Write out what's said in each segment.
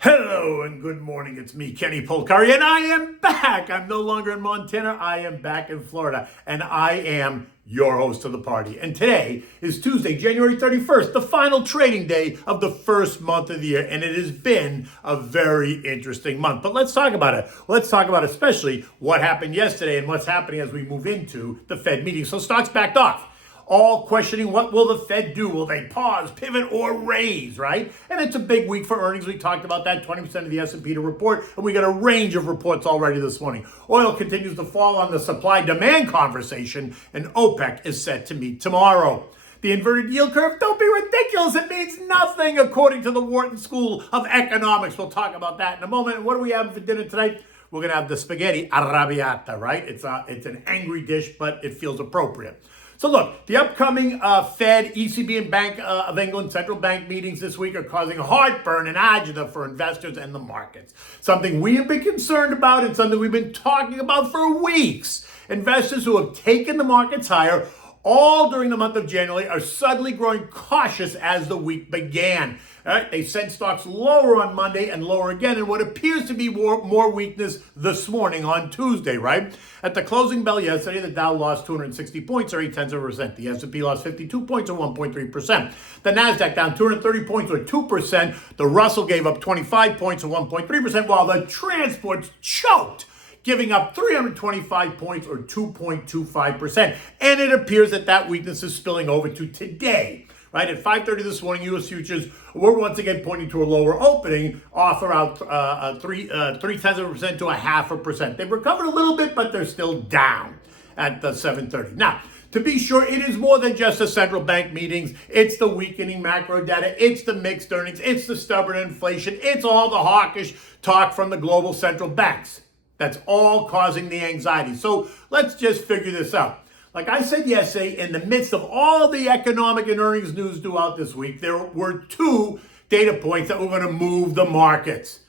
Hello and good morning. It's me, Kenny Polcari, and I am back. I'm no longer in Montana. I am back in Florida, and I am your host of the party. And today is Tuesday, January 31st, the final trading day of the first month of the year, and it has been a very interesting month. But let's talk about it. Let's talk about especially what happened yesterday and what's happening as we move into the Fed meeting. So stocks backed off, all questioning what will the Fed do? Will they pause, pivot, or raise, right? And it's a big week for earnings. We talked about that, 20% of the S&P to report, and we got a range of reports already this morning. Oil continues to fall on the supply-demand conversation, and OPEC is set to meet tomorrow. The inverted yield curve, don't be ridiculous. It means nothing according to the Wharton School of Economics. We'll talk about that in a moment. And what do we have for dinner tonight? We're going to have the spaghetti Arrabiata, right? It's an angry dish, but it feels appropriate. So look, the upcoming Fed, ECB, and Bank of England central bank meetings this week are causing heartburn and agita for investors and the markets. Something we have been concerned about and something we've been talking about for weeks. Investors who have taken the markets higher all during the month of January are suddenly growing cautious as the week began. All right, they sent stocks lower on Monday and lower again in what appears to be more weakness this morning on Tuesday, right? At the closing bell yesterday, the Dow lost 260 points or 0.8%. The S&P lost 52 points or 1.3%. The Nasdaq down 230 points or 2%. The Russell gave up 25 points or 1.3%, while the transports choked, giving up 325 points or 2.25%. And it appears that weakness is spilling over to today. Right, at 5:30 this morning, U.S. futures were once again pointing to a lower opening, off around 0.3% to 0.5%. They've recovered a little bit, but they're still down at 7:30. Now, to be sure, it is more than just the central bank meetings. It's the weakening macro data. It's the mixed earnings. It's the stubborn inflation. It's all the hawkish talk from the global central banks. That's all causing the anxiety. So let's just figure this out. Like I said yesterday, in the midst of all the economic and earnings news throughout this week, there were two data points that were going to move the markets.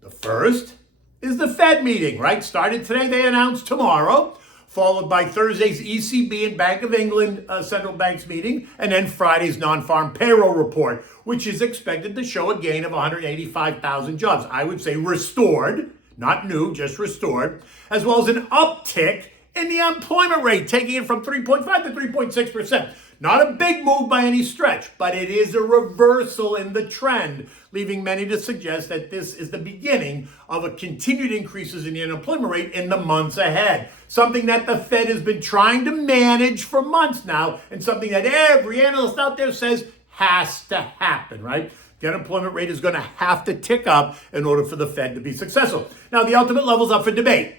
The first is the Fed meeting, right? Started today, they announced tomorrow, followed by Thursday's ECB and Bank of England central banks meeting, and then Friday's non-farm payroll report, which is expected to show a gain of 185,000 jobs. I would say restored, not new, just restored, as well as an uptick in the unemployment rate, taking it from 3.5 to 3.6%. Not a big move by any stretch, but it is a reversal in the trend, leaving many to suggest that this is the beginning of a continued increases in the unemployment rate in the months ahead. Something that the Fed has been trying to manage for months now, and something that every analyst out there says has to happen, right? The unemployment rate is going to have to tick up in order for the Fed to be successful. Now, the ultimate level is up for debate.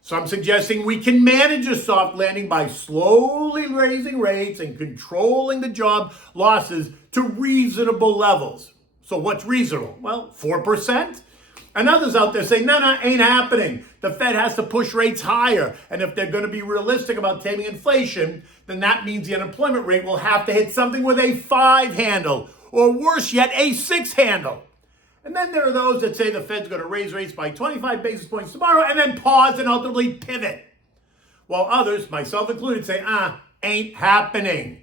Some suggesting we can manage a soft landing by slowly raising rates and controlling the job losses to reasonable levels. So what's reasonable? Well, 4%. And others out there say, no, ain't happening. The Fed has to push rates higher. And if they're going to be realistic about taming inflation, then that means the unemployment rate will have to hit something with a 5 handle, or worse yet, a 6 handle. And then there are those that say the Fed's going to raise rates by 25 basis points tomorrow and then pause and ultimately pivot. While others, myself included, say, ain't happening.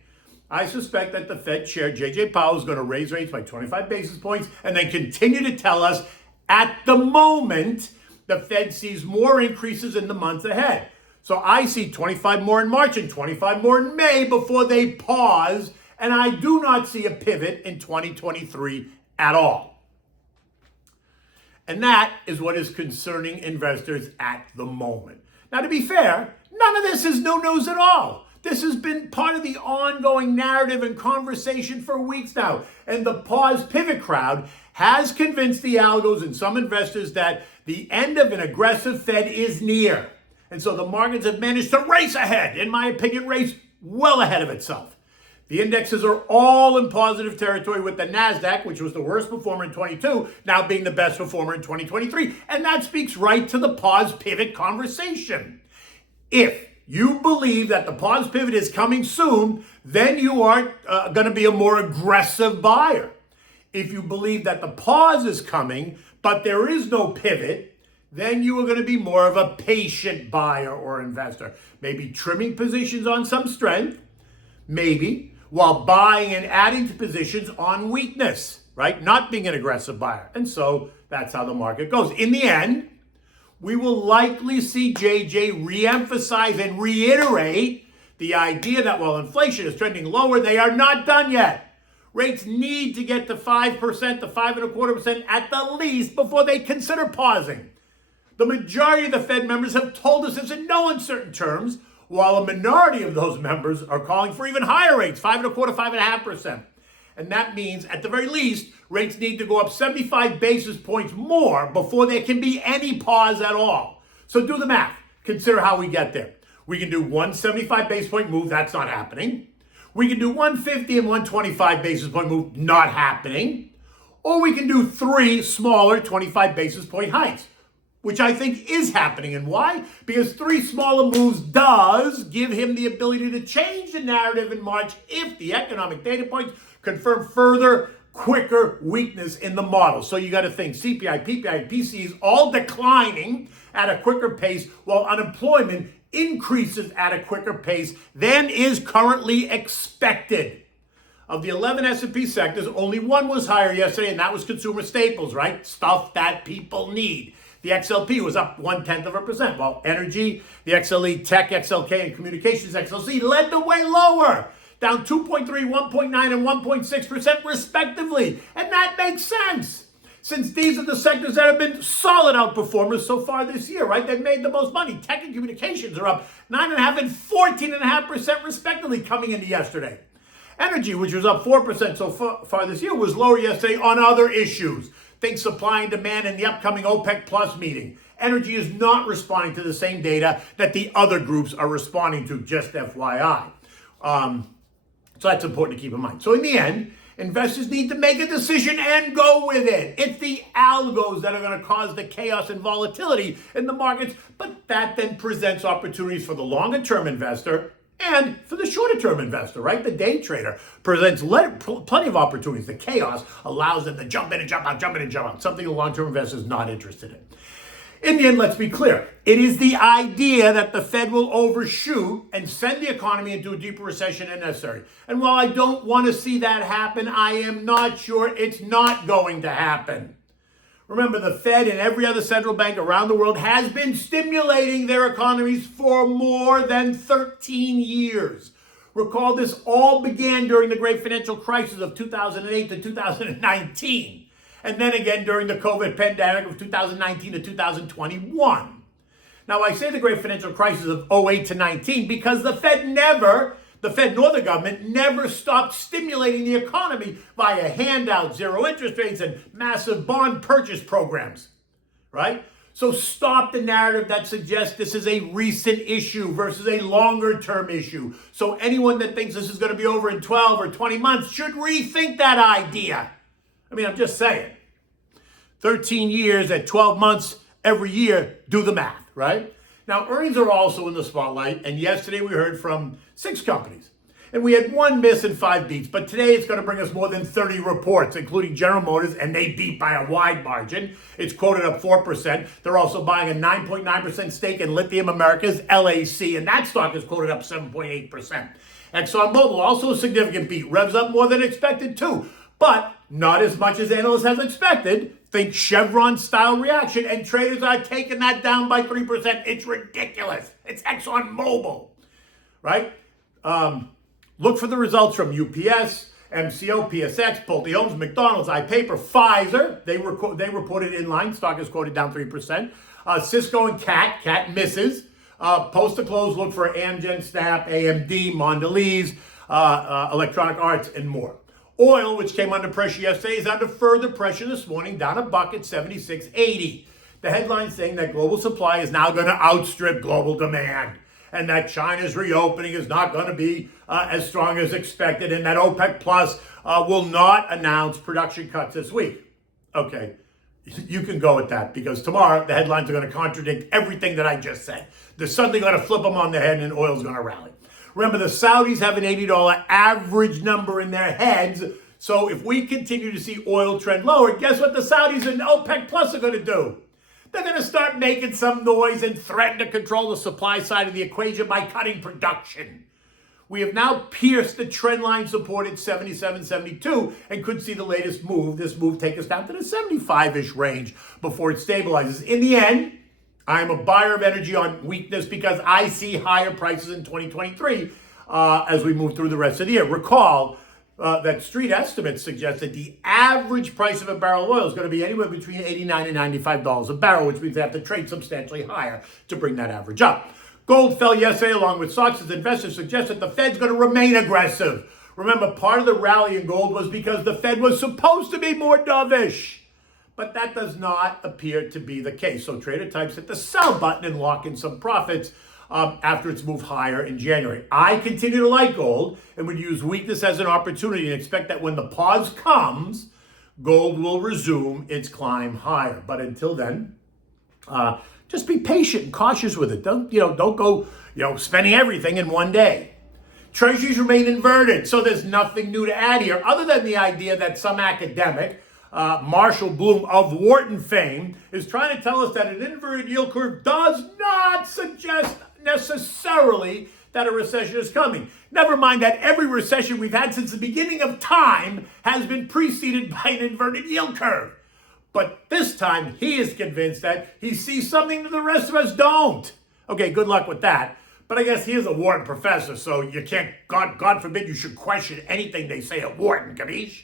I suspect that the Fed Chair, J.J. Powell, is going to raise rates by 25 basis points and then continue to tell us at the moment the Fed sees more increases in the months ahead. So I see 25 more in March and 25 more in May before they pause, and I do not see a pivot in 2023 at all. And that is what is concerning investors at the moment. Now, to be fair, none of this is no news at all. This has been part of the ongoing narrative and conversation for weeks now. And the pause pivot crowd has convinced the algos and some investors that the end of an aggressive Fed is near. And so the markets have managed to race ahead, in my opinion, race well ahead of itself. The indexes are all in positive territory, with the Nasdaq, which was the worst performer in 22, now being the best performer in 2023. And that speaks right to the pause pivot conversation. If you believe that the pause pivot is coming soon, then you are going to be a more aggressive buyer. If you believe that the pause is coming, but there is no pivot, then you are going to be more of a patient buyer or investor. Maybe trimming positions on some strength, maybe, while buying and adding to positions on weakness. right? Not being an aggressive buyer. And so that's how the market goes. In the end, we will likely see JJ reemphasize and reiterate the idea that while inflation is trending lower, they are not done yet. Rates need to get to 5%, to 5.25% at the least before they consider pausing. The majority of the Fed members have told us this in no uncertain terms, while a minority of those members are calling for even higher rates, 5.25%, 5.5%. And that means, at the very least, rates need to go up 75 basis points more before there can be any pause at all. So do the math. Consider how we get there. We can do one 75 basis point move. That's not happening. We can do 150 and 125 basis point move. Not happening. Or we can do three smaller 25 basis point hikes, which I think is happening. And why? Because three smaller moves does give him the ability to change the narrative in March if the economic data points confirm further, quicker weakness in the model. So you got to think CPI, PPI, PCEs all declining at a quicker pace while unemployment increases at a quicker pace than is currently expected. Of the 11 S&P sectors, only one was higher yesterday, and that was consumer staples, right? Stuff that people need. The XLP was up 0.1%, while energy, the XLE, tech, XLK, and communications XLC led the way lower, down 2.3, 1.9, and 1.6% respectively. And that makes sense, since these are the sectors that have been solid outperformers so far this year, right? They've made the most money. Tech and communications are up 9.5% and 14.5% respectively coming into yesterday. Energy, which was up 4% so far this year, was lower yesterday on other issues. Think supply and demand in the upcoming OPEC Plus meeting. Energy is not responding to the same data that the other groups are responding to, just FYI. So that's important to keep in mind. So in the end, investors need to make a decision and go with it. It's the algos that are going to cause the chaos and volatility in the markets, but that then presents opportunities for the longer-term investor and for the shorter-term investor, right? The day trader presents plenty of opportunities. The chaos allows them to jump in and jump out, jump in and jump out, something the long-term investor is not interested in. In the end, let's be clear. It is the idea that the Fed will overshoot and send the economy into a deeper recession if necessary. And while I don't want to see that happen, I am not sure it's not going to happen. Remember, the Fed and every other central bank around the world has been stimulating their economies for more than 13 years. Recall, this all began during the great financial crisis of 2008 to 2019. And then again during the COVID pandemic of 2019 to 2021. Now, I say the great financial crisis of 08 to 19 because the Fed nor the government never stopped stimulating the economy via handouts, zero interest rates, and massive bond purchase programs, right? So stop the narrative that suggests this is a recent issue versus a longer-term issue. So anyone that thinks this is going to be over in 12 or 20 months should rethink that idea. I mean, I'm just saying. 13 years at 12 months every year, do the math, right? Now, earnings are also in the spotlight, and yesterday we heard from 6 companies. And we had 1 miss and 5 beats, but today it's going to bring us more than 30 reports, including General Motors, and they beat by a wide margin. It's quoted up 4%. They're also buying a 9.9% stake in Lithium Americas, LAC, and that stock is quoted up 7.8%. ExxonMobil, also a significant beat, revs up more than expected too, but not as much as analysts have expected. Think Chevron-style reaction, and traders are taking that down by 3%. It's ridiculous. It's ExxonMobil, right? Look for the results from UPS, MCO, PSX, Pulte Homes, McDonald's, iPaper, Pfizer. They reported in line. Stock is quoted down 3%. Cisco and CAT misses. Post to close, look for Amgen, Snap, AMD, Mondelez, Electronic Arts, and more. Oil, which came under pressure yesterday, is under further pressure this morning, down a buck at 76.80. The headline saying that global supply is now going to outstrip global demand, and that China's reopening is not going to be as strong as expected, and that OPEC Plus will not announce production cuts this week. Okay, you can go with that, because tomorrow the headlines are going to contradict everything that I just said. They're suddenly going to flip them on their head, and oil's going to rally. Remember, the Saudis have an $80 average number in their heads. So if we continue to see oil trend lower, guess what the Saudis and OPEC Plus are going to do? They're going to start making some noise and threaten to control the supply side of the equation by cutting production, We have now pierced the trend line support at 77.72 and could see the latest move. This move take us down to the 75-ish range before it stabilizes. In the end, I'm a buyer of energy on weakness because I see higher prices in 2023 as we move through the rest of the year. Recall that street estimates suggest that the average price of a barrel of oil is going to be anywhere between $89 and $95 a barrel, which means they have to trade substantially higher to bring that average up. Gold fell yesterday along with stocks as investors suggest that the Fed's going to remain aggressive. Remember, part of the rally in gold was because the Fed was supposed to be more dovish. But that does not appear to be the case. So trader types hit the sell button and lock in some profits after its move higher in January. I continue to like gold and would use weakness as an opportunity and expect that when the pause comes, gold will resume its climb higher. But until then, just be patient and cautious with it. Don't go, spending everything in one day. Treasuries remain inverted, so there's nothing new to add here other than the idea that some academic, Marshall Bloom of Wharton fame, is trying to tell us that an inverted yield curve does not suggest necessarily that a recession is coming. Never mind that every recession we've had since the beginning of time has been preceded by an inverted yield curve. But this time, he is convinced that he sees something that the rest of us don't. Okay, good luck with that. But I guess he is a Wharton professor, so you can't, God forbid you should question anything they say at Wharton, capiche?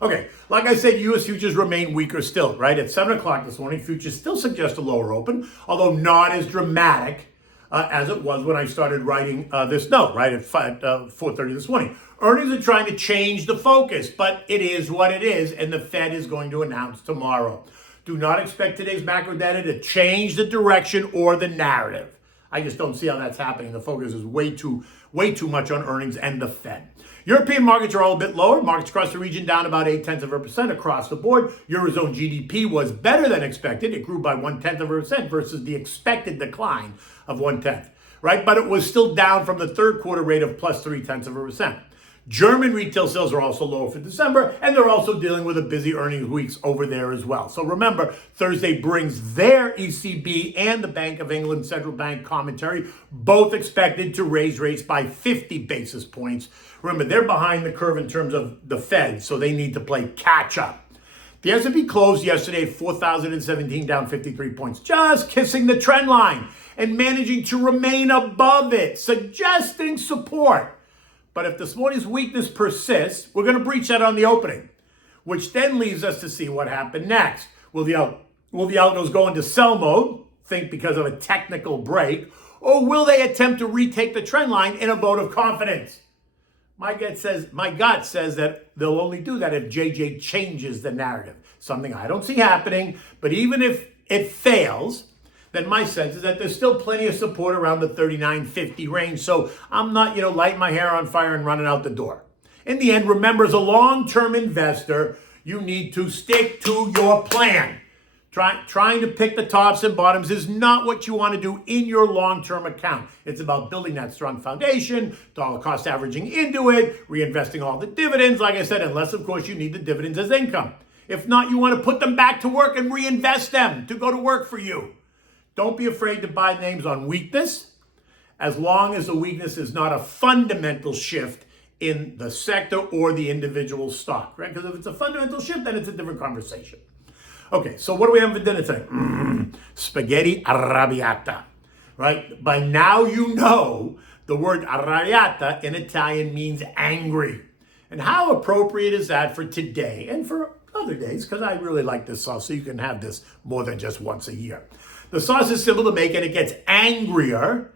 Okay, like I said, U.S. futures remain weaker still, right? At 7 o'clock this morning, futures still suggest a lower open, although not as dramatic as it was when I started writing this note, right, at 4:30 this morning. Earnings are trying to change the focus, but it is what it is, and the Fed is going to announce tomorrow. Do not expect today's macro data to change the direction or the narrative. I just don't see how that's happening. The focus is way too much on earnings and the Fed. European markets are all a bit lower. Markets across the region down about 0.8% across the board. Eurozone GDP was better than expected. It grew by 0.1% versus the expected decline of 0.1%, right? But it was still down from the third quarter rate of plus 0.3%. German retail sales are also lower for December, and they're also dealing with a busy earnings weeks over there as well. So remember, Thursday brings their ECB and the Bank of England Central Bank commentary, both expected to raise rates by 50 basis points. Remember, they're behind the curve in terms of the Fed, so they need to play catch up. The S&P closed yesterday at 4,017, down 53 points, just kissing the trend line and managing to remain above it, suggesting support. But if this morning's weakness persists, we're going to breach that on the opening, which then leaves us to see what happened next. Will the algos go into sell mode, think because of a technical break, or will they attempt to retake the trend line in a vote of confidence? My gut says that they'll only do that if JJ changes the narrative, something I don't see happening. But even if it fails, then my sense is that there's still plenty of support around the 39.50 range. So I'm not, lighting my hair on fire and running out the door. In the end, remember, as a long-term investor, you need to stick to your plan. Trying to pick the tops and bottoms is not what you want to do in your long-term account. It's about building that strong foundation, dollar cost averaging into it, reinvesting all the dividends, like I said, unless, of course, you need the dividends as income. If not, you want to put them back to work and reinvest them to go to work for you. Don't be afraid to buy names on weakness, as long as the weakness is not a fundamental shift in the sector or the individual stock, right? Because if it's a fundamental shift, then it's a different conversation. Okay, so what do we have for dinner tonight? Spaghetti Arrabiata, right? By now you know the word Arrabiata in Italian means angry. And how appropriate is that for today and for other days? Because I really like this sauce, so you can have this more than just once a year. The sauce is simple to make, and it gets angrier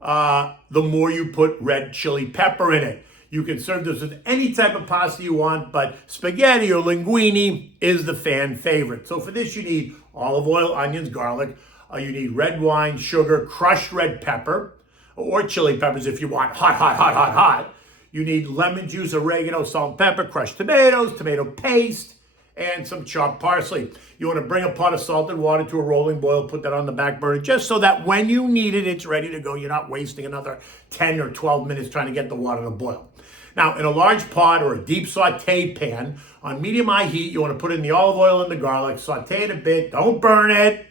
the more you put red chili pepper in it. You can serve this with any type of pasta you want, but spaghetti or linguine is the fan favorite. So for this, you need olive oil, onions, garlic. You need red wine, sugar, crushed red pepper, or chili peppers if you want hot. You need lemon juice, oregano, salt, and pepper, crushed tomatoes, tomato paste, and some chopped parsley. You want to bring a pot of salted water to a rolling boil, put that on the back burner, just so that when you need it, it's ready to go. You're not wasting another 10 or 12 minutes trying to get the water to boil. Now, in a large pot or a deep saute pan, on medium-high heat, you want to put in the olive oil and the garlic, saute it a bit, don't burn it.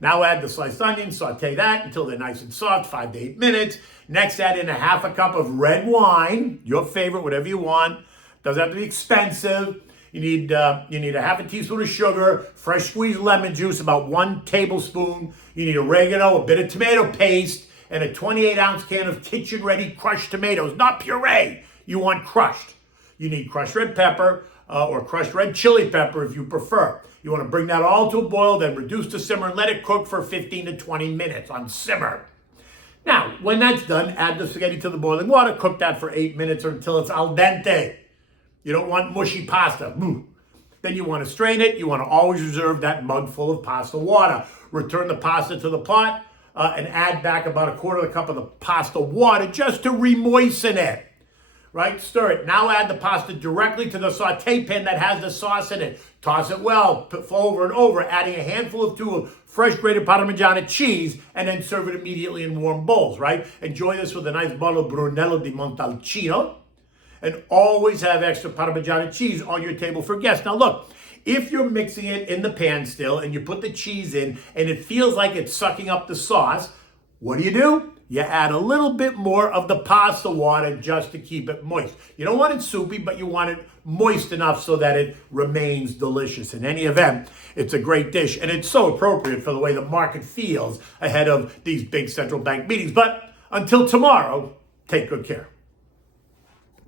Now add the sliced onions, saute that until they're nice and soft, 5 to 8 minutes. Next, add in a half a cup of red wine, your favorite, whatever you want. Doesn't have to be expensive. You need a half a teaspoon of sugar, fresh squeezed lemon juice, about 1 tablespoon. You need oregano, a bit of tomato paste, and a 28-ounce can of kitchen-ready crushed tomatoes, not puree. You want crushed. You need crushed red pepper or crushed red chili pepper if you prefer. You want to bring that all to a boil, then reduce to simmer and let it cook for 15 to 20 minutes on simmer. Now, when that's done, add the spaghetti to the boiling water. Cook that for 8 minutes or until it's al dente. You don't want mushy pasta. Then you want to strain it. You want to always reserve that mug full of pasta water. Return the pasta to the pot and add back about 1/4 cup of the pasta water just to remoisten it. Right? Stir it. Now add the pasta directly to the saute pan that has the sauce in it. Toss it well, over and over, adding a handful or two of fresh grated Parmigiana cheese, and then serve it immediately in warm bowls, right? Enjoy this with a nice bottle of Brunello di Montalcino. And always have extra Parmigiana cheese on your table for guests. Now look, if you're mixing it in the pan still and you put the cheese in and it feels like it's sucking up the sauce, what do? You add a little bit more of the pasta water just to keep it moist. You don't want it soupy, but you want it moist enough so that it remains delicious. In any event, it's a great dish, and it's so appropriate for the way the market feels ahead of these big central bank meetings. But until tomorrow, take good care.